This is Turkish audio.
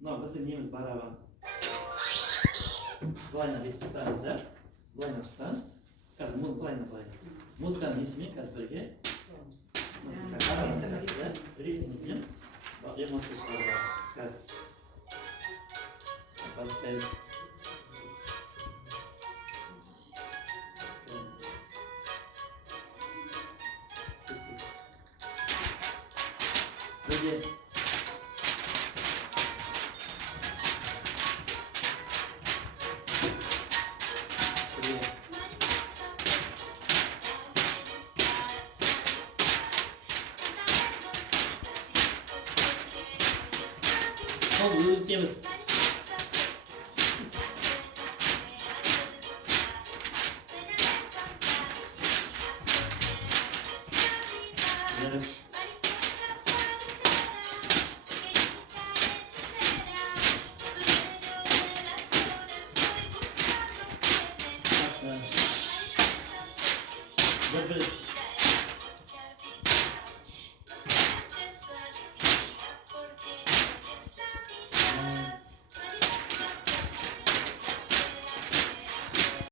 No, biz dinleyimiz beraber. Playna deyip tutamiz da. Playna tutamiz. Hozir playna. Muzikaning ismi birga. Ritm deymiz. Bak, emotsiyalar bor. Hozir. Başlaymiz. Birga. Son yürütemiz.